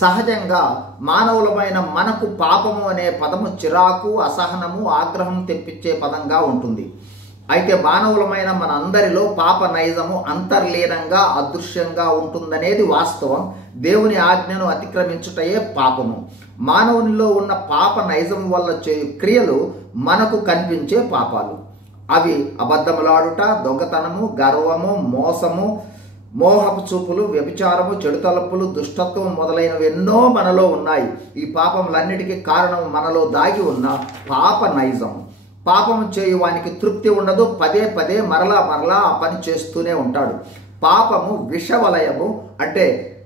సహజంగా మానవులమైన మనకు పాపము అనే పదము చిరాకు, అసహనము, ఆగ్రహం తెప్పించే పదంగా ఉంటుంది. అయితే మానవులమైన మన అందరిలో పాప నైజము అంతర్లీనంగా అదృశ్యంగా ఉంటుందనేది వాస్తవం. దేవుని ఆజ్ఞను అతిక్రమించుటయే పాపము. మానవునిలో ఉన్న పాప నైజం వల్ల చేయు క్రియలు మనకు కనిపించే పాపాలు. అవి అబద్ధములాడుట, దొంగతనము, గర్వము, మోసము, మోహపు చూపులు, వ్యభిచారము, చెడు తలపులు, దుష్టత్వం మొదలైనవి ఎన్నో మనలో ఉన్నాయి. ఈ పాపములన్నిటికీ కారణం మనలో దాగి ఉన్న పాప నైజం. పాపము చేయువానికి తృప్తి ఉండదు. పదే పదే మరలా ఆ పని చేస్తూనే ఉంటాడు. పాపము విషవలయము. అంటే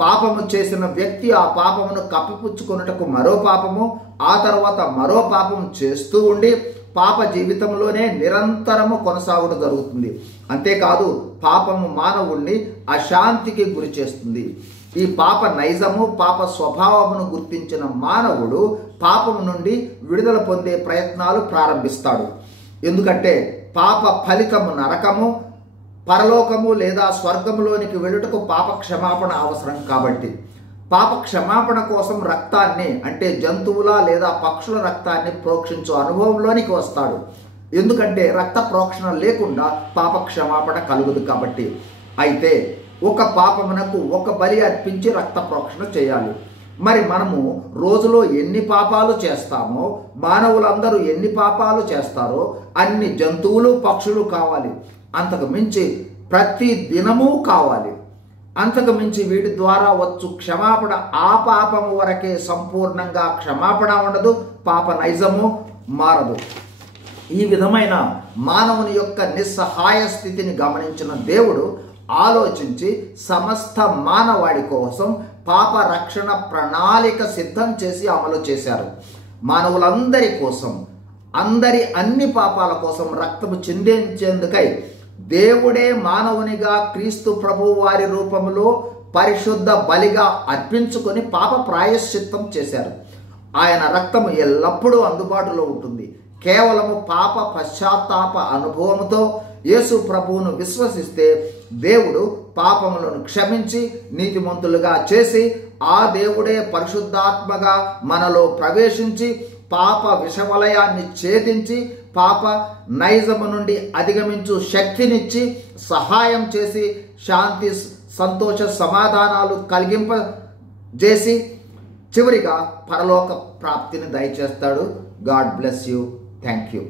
పాపము చేసిన వ్యక్తి ఆ పాపమును కప్పిపుచ్చుకొనుటకు మరో పాపము, ఆ తర్వాత మరో పాపము చేస్తూ ఉండి పాప జీవితంలోనే నిరంతరము కొనసాగుట జరుగుతుంది. అంతేకాదు పాపము మానవుణ్ణి అశాంతికి గురి చేస్తుంది. ఈ పాప నైజము, పాప స్వభావమును గుర్తించిన మానవుడు పాపము నుండి విడుదల పొందే ప్రయత్నాలు ప్రారంభిస్తాడు. ఎందుకంటే పాప ఫలితము నరకము, పరలోకము లేదా స్వర్గములోనికి వెళ్ళుటకు పాప క్షమాపణ అవసరం. కాబట్టి పాప క్షమాపణ కోసం రక్తాన్ని, అంటే జంతువుల లేదా పక్షుల రక్తాన్ని ప్రోక్షించు అనుభవంలోనికి వస్తాడు. ఎందుకంటే రక్త ప్రోక్షణ లేకుండా పాప క్షమాపణ కలుగదు కాబట్టి. అయితే ఒక పాపమునకు ఒక బలి అర్పించి రక్త ప్రోక్షణ చేయాలి. మరి మనము రోజులో ఎన్ని పాపాలు చేస్తామో, మానవులందరూ ఎన్ని పాపాలు చేస్తారో అన్ని జంతువులు, పక్షులు కావాలి. అంతకు మించి ప్రతి దినము కావాలి. అంతకు మించి వీటి ద్వారా వచ్చు క్షమాపణ ఆ పాపము వరకే సంపూర్ణంగా క్షమాపణ ఉండదు, పాప నైజము మారదు. ఈ విధమైన మానవుని యొక్క నిస్సహాయ స్థితిని గమనించిన దేవుడు ఆలోచించి సమస్త మానవాడి కోసం పాప రక్షణ ప్రణాళిక సిద్ధం చేసి అమలు చేశారు. మానవులందరి కోసం, అందరి అన్ని పాపాల కోసం రక్తము చిందించేందుకై దేవుడే మానవునిగా క్రీస్తు ప్రభువు వారి రూపంలో పరిశుద్ధ బలిగా అర్పించుకొని పాప ప్రాయశ్చిత్తం చేశారు. ఆయన రక్తము ఎల్లప్పుడూ అందుబాటులో ఉంటుంది. కేవలము పాప పశ్చాత్తాప అనుభవముతో యేసు ప్రభువును విశ్వసిస్తే దేవుడు పాపములను క్షమించి నీతిమంతులుగా చేసి ఆ దేవుడే పరిశుద్ధాత్మగా మనలో ప్రవేశించి పాప విషవలయాన్ని ఛేదించి పాప నైజము నుండి అధిగమించు శక్తినిచ్చి సహాయం చేసి శాంతి, సంతోష, సమాధానాలు కలిగింపజేసి చివరిగా పరలోక ప్రాప్తిని దయచేస్తాడు. God bless you. Thank you.